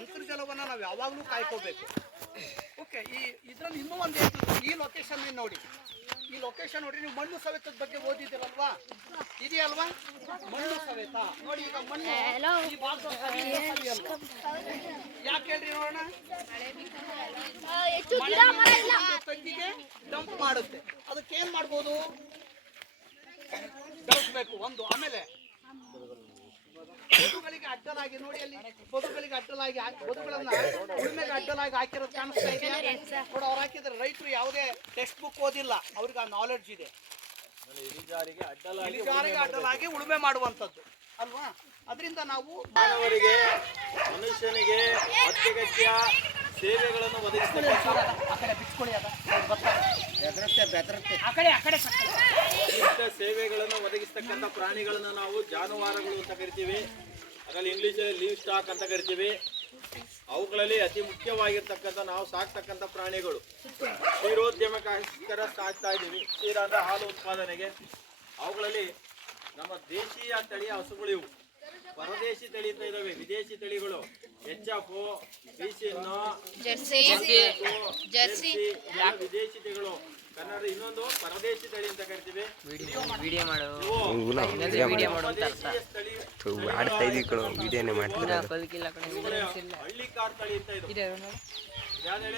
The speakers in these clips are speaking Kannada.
ಅಂತರ್ಜಲವನ್ನು ನಾವು ಯಾವಾಗಲೂ ಕಾಯ್ಕೋಬೇಕು. ಓಕೆ, ಇದರಲ್ಲಿ ಇನ್ನೂ ಒಂದು ಈ ಲೊಕೇಶನ್ ನೋಡಿ, ಈ ಲೊಕೇಶನ್ ನೋಡಿ. ನೀವು ಮಣ್ಣು ಸವೆತದ ಬಗ್ಗೆ ಓದಿದ್ದೀರಲ್ವಾ? ಇದೆಯಲ್ವಾ ಮಣ್ಣು ಸವೆತ? ನೋಡಿ, ಈಗ ಮಣ್ಣು ಈ ಭಾಗದಲ್ಲಿ ಯಾಕೆ ಹೇಳ್ರಿ ನೋಡೋಣ, ತಗ್ಗಿಗೆ ಡಂಪ್ ಮಾಡುತ್ತೆ. ಅದಕ್ಕೆ ಏನ್ ಮಾಡ್ಬೋದು? ಬೆಳೆಸಬೇಕು ಒಂದು. ಆಮೇಲೆ ಬದುಗಳಿಗೆ ಅಡ್ಡಲಾಗಿ ನೋಡಿ, ಅಲ್ಲಿ ಬದುಗಳಿಗೆ ಅಡ್ಡಲಾಗಿ ಬದುಗಳನ್ನ ಉಳುಮೆಗೆ ಅಡ್ಡಲಾಗಿ ಹಾಕಿರೋದು ಕಾಣಿಸ್ತಾ ಇದೆ ನೋಡಿ. ಅವ್ರು ಹಾಕಿದ್ರೆ ರೈತರು ಯಾವುದೇ ಟೆಕ್ಸ್ಟ್ ಬುಕ್ ಓದಿಲ್ಲ, ಅವ್ರಿಗೆ ಆ ನಾಲೆಡ್ಜ್ ಇದೆ. ಇಳಿಜಾರಿಗೆ ಅಡ್ಡಲಾಗಿ ಉಳುಮೆ ಮಾಡುವಂಥದ್ದು ಅಲ್ವಾ? ಅದರಿಂದ ನಾವು ಮಾನವರಿಗೆ, ಮನುಷ್ಯನಿಗೆ ಅತ್ಯಗತ್ಯ ಸೇವೆಗಳನ್ನು ಸೇವೆಗಳನ್ನು ಒದಗಿಸ್ತಕ್ಕಂಥ ಪ್ರಾಣಿಗಳನ್ನು ನಾವು ಜಾನುವಾರುಗಳು ಅಂತ ಕರಿತೀವಿ. ಅದರಲ್ಲಿ ಇಂಗ್ಲಿಷಲ್ಲಿ ಲೀವ್ ಸ್ಟಾಕ್ ಅಂತ ಕರಿತೀವಿ. ಅವುಗಳಲ್ಲಿ ಅತಿ ಮುಖ್ಯವಾಗಿರ್ತಕ್ಕಂಥ ನಾವು ಸಾಕ್ತಕ್ಕಂಥ ಪ್ರಾಣಿಗಳು ಕ್ಷೀರೋದ್ಯಮಕ್ಕೋಸ್ಕರ ಸಾಕ್ತಾ ಇದ್ದೀವಿ. ಕ್ಷೀರ ಅಂದರೆ ಹಾಲು ಉತ್ಪಾದನೆಗೆ. ಅವುಗಳಲ್ಲಿ ನಮ್ಮ ದೇಶೀಯ ತಳಿಯ ಹಸುಗಳು ಇವು. ಪರದೇಶಿ ತಳಿ ಅಂತ ಇದಾವೆ, ವಿದೇಶಿ ತಳಿಗಳು HF, BCN, ಜರ್ಸಿ, ವಿದೇಶಿ ತಳಿಗಳು. ಕನ್ನಡ ಇನ್ನೊಂದು ಪರದೇಶಿ ತಳಿ ಅಂತ ಕರಿತೀವಿ. ಹಳ್ಳಿಕಾರ್ ತಳಿ ಅಂತ ಇದು ಯಾವ್ದು?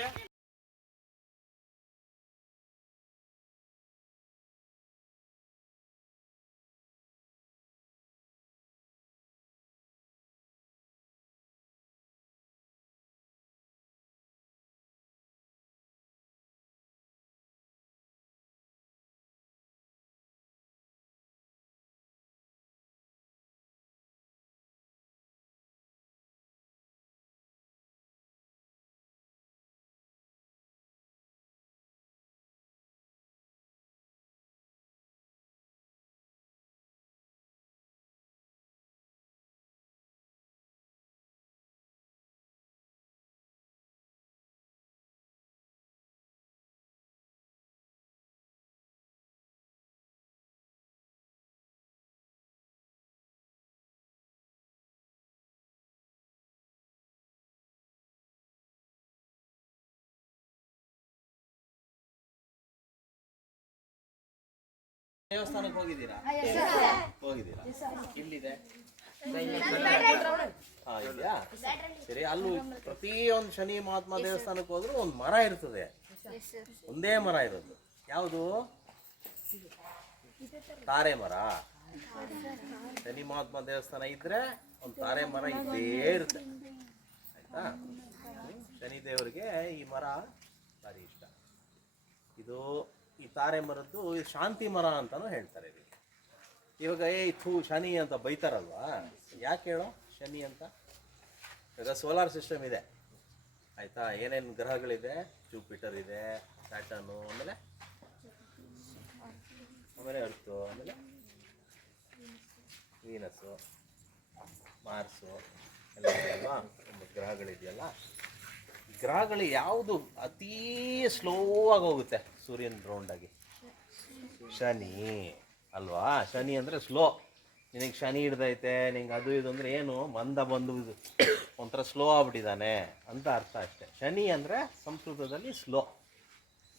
ದೇವಸ್ಥಾನಕ್ಕೆ ಹೋಗಿದ್ದೀರಾ? ಹೋಗಿದ್ದೀರಾ? ಇಲ್ಲಿದೆ ಇದೆಯಾ? ಸರಿ. ಅಲ್ಲೂ ಪ್ರತಿಯೊಂದು ಶನಿ ಮಹಾತ್ಮ ದೇವಸ್ಥಾನಕ್ಕೆ ಹೋದ್ರೂ ಒಂದು ಮರ ಇರ್ತದೆ. ಒಂದೇ ಮರ ಇರೋದು ಯಾವುದು? ತಾರೆ ಮರ. ಶನಿ ಮಹಾತ್ಮ ದೇವಸ್ಥಾನ ಇದ್ರೆ ಒಂದು ತಾರೆ ಮರ ಇದ್ದೇ ಇರುತ್ತೆ. ಆಯ್ತಾ? ಶನಿದೇವರಿಗೆ ಈ ಮರ ಭಾರಿ ಇಷ್ಟ. ಇದು ಈ ತಾರೆ ಮರದ್ದು ಶಾಂತಿ ಮರ ಅಂತಾನು ಹೇಳ್ತಾರೆ. ಇವಾಗ ಶನಿ ಅಂತ ಬೈತಾರಲ್ವಾ? ಯಾಕೆ ಹೇಳೋ ಶನಿ ಅಂತ? ಈಗ ಸೋಲಾರ್ ಸಿಸ್ಟಮ್ ಇದೆ, ಆಯಿತಾ? ಏನೇನು ಗ್ರಹಗಳಿದೆ? ಜೂಪಿಟರ್ ಇದೆ, ಸ್ಯಾಟರ್ನು, ಆಮೇಲೆ ಅರ್ತು, ಆಮೇಲೆ ವೀನಸ್ಸು, ಮಾರ್ಸು ಎಲ್ಲ ಇದೆಯಲ್ವಾ? ಗ್ರಹಗಳಿದೆಯಲ್ಲ. ಗ್ರಹಗಳು ಯಾವುದು ಅತೀ ಸ್ಲೋ ಆಗಿ ಹೋಗುತ್ತೆ ಸೂರ್ಯನ ರೌಂಡಾಗಿ? ಶನಿ ಅಲ್ವಾ? ಶನಿ ಅಂದರೆ ಸ್ಲೋ. ನಿನಗೆ ಶನಿ ಹಿಡ್ದೈತೆ, ನಿಂಗೆ ಅದು ಇದು ಅಂದರೆ ಏನು? ಮಂದ ಬಂದು ಒಂಥರ ಸ್ಲೋ ಆಗ್ಬಿಟ್ಟಿದ್ದಾನೆ ಅಂತ ಅರ್ಥ ಅಷ್ಟೆ. ಶನಿ ಅಂದರೆ ಸಂಸ್ಕೃತದಲ್ಲಿ ಸ್ಲೋ,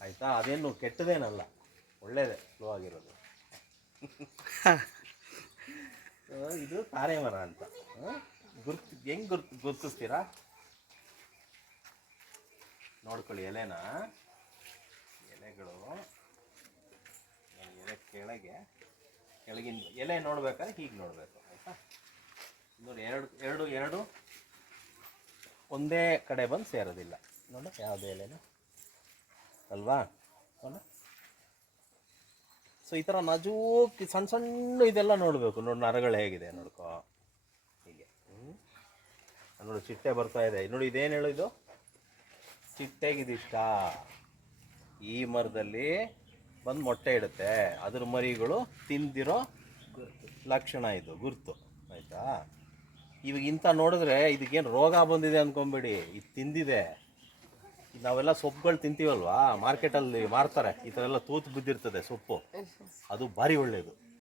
ಆಯಿತಾ? ಅದೇನು ಕೆಟ್ಟದೇನಲ್ಲ, ಒಳ್ಳೆಯದೇ ಸ್ಲೋ ಆಗಿರೋದು. ಇದು ತಾರೆ ಮರ ಅಂತ. ಹೆಂಗೆ ಗುರ್ತಿಸ್ತೀರಾ? ನೋಡ್ಕೊಳ್ಳಿ ಎಲೆನ. ಎಲೆಗಳು ಎಲೆ ಕೆಳಗಿನ ಎಲೆ ನೋಡ್ಬೇಕಾದ್ರೆ ಹೀಗೆ ನೋಡಬೇಕು, ಆಯಿತಾ? ನೋಡಿ, ಎರಡು ಒಂದೇ ಕಡೆ ಬಂದು ಸೇರೋದಿಲ್ಲ. ನೋಡು ಯಾವುದೇ ಎಲೆನೂ ಅಲ್ವಾ? ನೋಡು. ಸೊ ಈ ಥರ ನಾಜೂಕ್ ಸಣ್ಣ ಸಣ್ಣ ಇದೆಲ್ಲ ನೋಡಬೇಕು. ನೋಡಿ ನರಗಳು ಹೇಗಿದೆ ನೋಡ್ಕೋ, ಹೀಗೆ. ನೋಡಿ ಚಿಟ್ಟೆ ಬರ್ತಾ ಇದೆ. ನೋಡಿ ಇದೇನು ಹೇಳು, ಇದು ಚಿಟ್ಟೆಗಿದಿಷ್ಟ. ಈ ಮರದಲ್ಲಿ ಬಂದು ಮೊಟ್ಟೆ ಇಡುತ್ತೆ, ಅದ್ರ ಮರಿಗಳು ತಿಂದಿರೋ ಲಕ್ಷಣ, ಇದು ಗುರುತು, ಆಯಿತಾ? ಇವಾಗ ಇಂಥ ನೋಡಿದ್ರೆ ಇದಕ್ಕೇನು ರೋಗ ಬಂದಿದೆ ಅಂದ್ಕೊಂಬೇಡಿ, ಇದು ತಿಂದಿದೆ. ನಾವೆಲ್ಲ ಸೊಪ್ಪುಗಳು ತಿಂತೀವಲ್ವಾ ಮಾರ್ಕೆಟಲ್ಲಿ ಮಾರ್ತಾರೆ ಈ ಥರ ಎಲ್ಲ ತೂತು ಬಿದ್ದಿರ್ತದೆ ಸೊಪ್ಪು ಅದು ಭಾರಿ ಒಳ್ಳೆಯದು